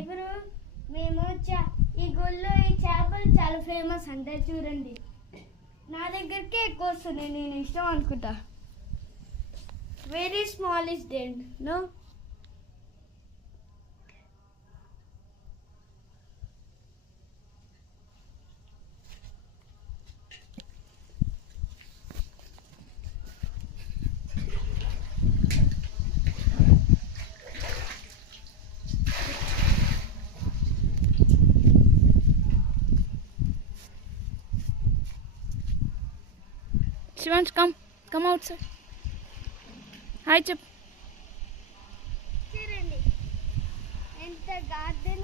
ఇప్పుడు మేము ఈ గుళ్ళో ఈ చేపలు చాలా ఫేమస్ అంటే చూడండి, నా దగ్గరికి ఎక్కువ వస్తుంది, నేను ఇష్టం అనుకుంటా. Very small is dead no. Shivansh, come outside. Hi, Chip. చూడండి ఎంత గార్డెన్